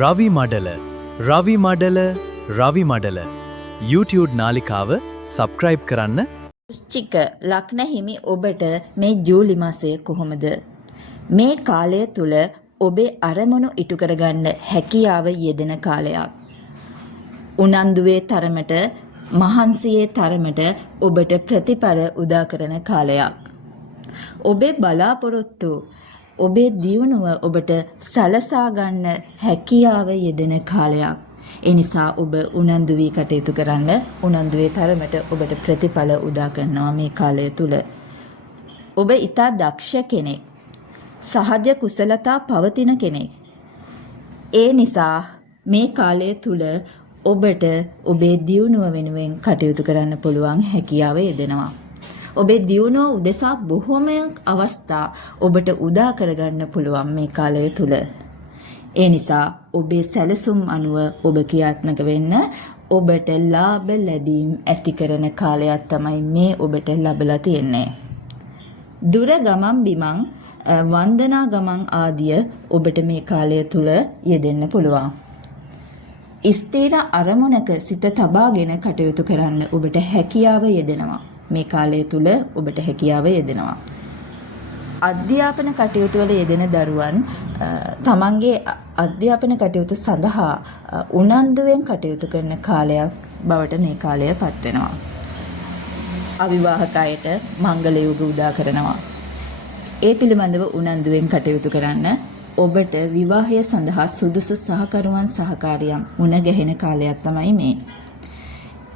රවි මඩල රවි මඩල රවි මඩල YouTube නාලිකාව subscribe කරන්න. වෘශ්චික ලග්න හිමි ඔබට මේ ජූලි මාසය කොහොමද? මේ කාලය තුල ඔබේ අරමුණු ඉටු කරගන්න හැකියාව යෙදෙන කාලයක්. උනන්දුවේ තරමට මහන්සියේ තරමට ඔබට ප්‍රතිඵල උදා කරන කාලයක්. ඔබේ බලාපොරොත්තු ඔබේ දියුණුව ඔබට සලසා ගන්න හැකියාව යෙදෙන කාලයක්. ඒ නිසා ඔබ උනන්දු වී කටයුතු කරන්න. උනන්දුවේ තරමට ඔබට ප්‍රතිඵල උදා කරනවා මේ කාලය තුල. ඔබ ඊට දක්ෂ කෙනෙක්. සහජ කුසලතා පවතින කෙනෙක්. ඒ නිසා මේ කාලය තුල ඔබට ඔබේ දියුණුව වෙනුවෙන් කටයුතු කරන්න පුළුවන් හැකියාව යෙදෙනවා. ඔබේ දියුණුව උදෙසා බොහෝමයක් අවස්ථා ඔබට උදා කරගන්න පුළුවන් මේ කාලය තුල. ඒ නිසා ඔබේ සැලසුම් අනුව ඔබ ක්‍රියාත්මක වෙන්න. ඔබට ලාභ ලැබීම් ඇති කරන කාලයක් තමයි මේ ඔබට ලැබලා තියෙන්නේ. දුර ගමන් බිමන් වන්දනා ගමන් ආදිය ඔබට මේ කාලය තුල යෙදෙන්න පුළුවන්. ස්ථිර අරමුණක සිත තබාගෙන කටයුතු කරන්න ඔබට හැකියාව යෙදෙනවා. මේ කාලය තුල ඔබට හැකියාව යෙදෙනවා. අධ්‍යාපන කටයුතු වල යෙදෙන දරුවන් තමන්ගේ අධ්‍යාපන කටයුතු සඳහා උනන්දුවෙන් කටයුතු කරන කාලයක් බවට මේ කාලය පත් වෙනවා. අවිවාහක අයට මංගල යුග උදා කරනවා. ඒ පිළිබඳව උනන්දුවෙන් කටයුතු කරන්න. ඔබට විවාහය සඳහා සුදුසු සහකරුවන් සහකාරියන් මුණ ගැහෙන කාලයක් තමයි මේ.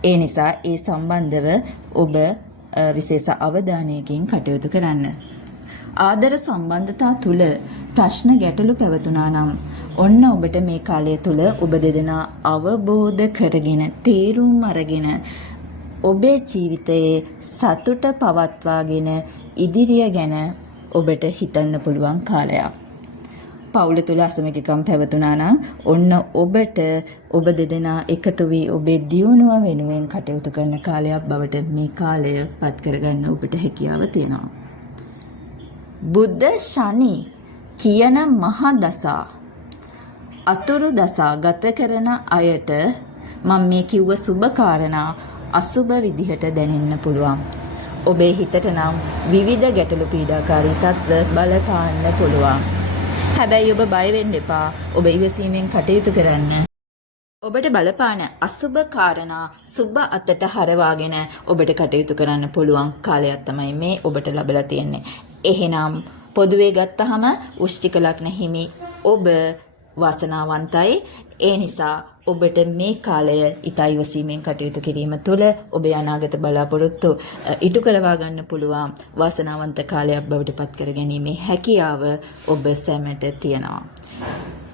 ඒ නිසා ඒ සම්බන්ධව ඔබ විශේෂ අවධානයකින් කටයුතු කරන්න. ආදර සම්බන්ධතා තුල ප්‍රශ්න ගැටලු පැවතුනා නම් ඔන්න ඔබට මේ කාලය තුල ඔබ දෙදෙනා අවබෝධ කරගෙන තේරුම් අරගෙන ඔබේ ජීවිතයේ සතුට පවත්වාගෙන ඉදිරිය ගැන ඔබට හිතන්න පුළුවන් කාලයක්. පවුල තුල අසමගිකම් පැවතුනා නම් ඔන්න ඔබට ඔබ දෙදෙනා එකතු වී ඔබේ දියුණුව වෙනුවෙන් කටයුතු කරන කාලයක් බවට මේ කාලය පත් කරගන්න ඔබට හැකියාව තියෙනවා. බුද්ධ ශනි කියන මහා දසා අතුරු දසා ගත කරන අයට මම මේ කිව්ව සුබ කාරණා අසුබ විදිහට දැනෙන්න පුළුවන්. ඔබේ හිතට නම් විවිධ ගැටලු පීඩාකාරී තත්ත්ව බලපාන්න පුළුවන්. හැබැයි ඔබ බය වෙන්න එපා. ඔබ ඉවසීමෙන් කටයුතු කරන්න. ඔබට බලපාන අසුබ කාරණා සුබ අතට හරවාගෙන ඔබට කටයුතු කරන්න පුළුවන් කාලයක් තමයි මේ ඔබට ලැබලා තියෙන්නේ. එහෙනම් පොදුවේ ගත්තහම වෘශ්චික ලග්න හිමි ඔබ වාසනාවන්තයි. ඒ නිසා ඔබට මේ කාලය ඉතා ඉවසීමෙන් කටයුතු කිරීම තුළ ඔබේ අනාගත බලාපොරොත්තු ඉටු කරවා ගන්න පුළුවන් වාසනාවන්ත කාලයක් බවට පත් කර ගැනීමේ හැකියාව ඔබ සැමට තියෙනවා.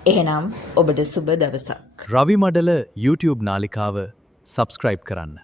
එහෙනම් ඔබට සුබ දවසක්. රවි මඩල YouTube නාලිකාව සබ්ස්ක්‍රයිබ් කරන්න.